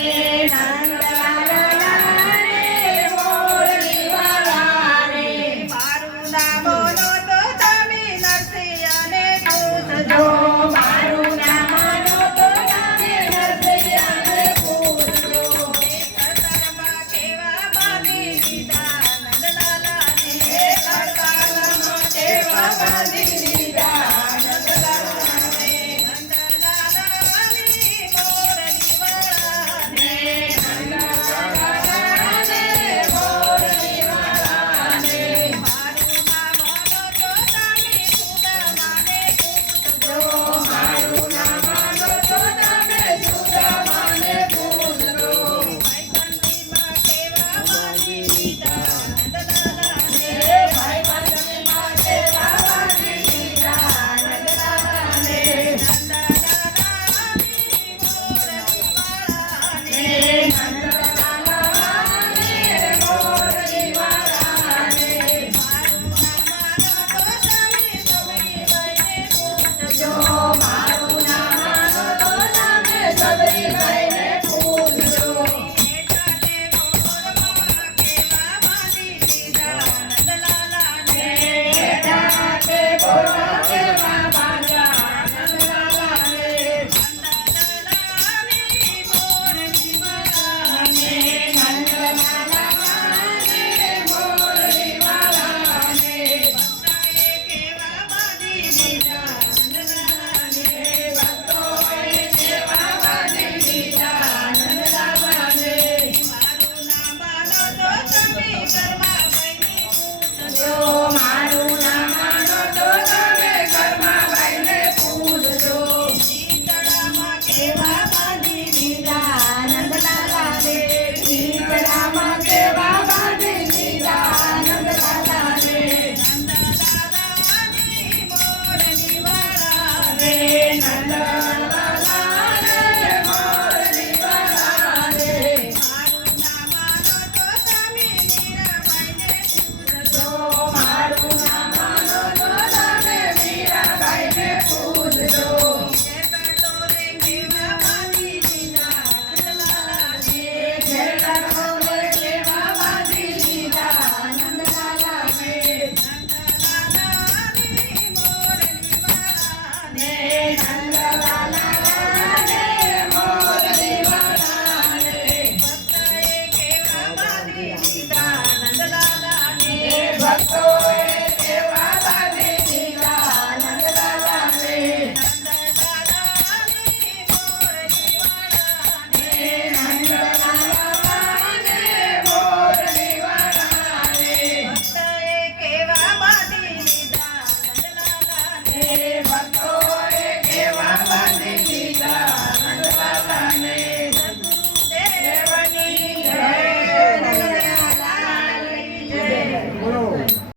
Yeah. Amém. நல்லவே நல்ல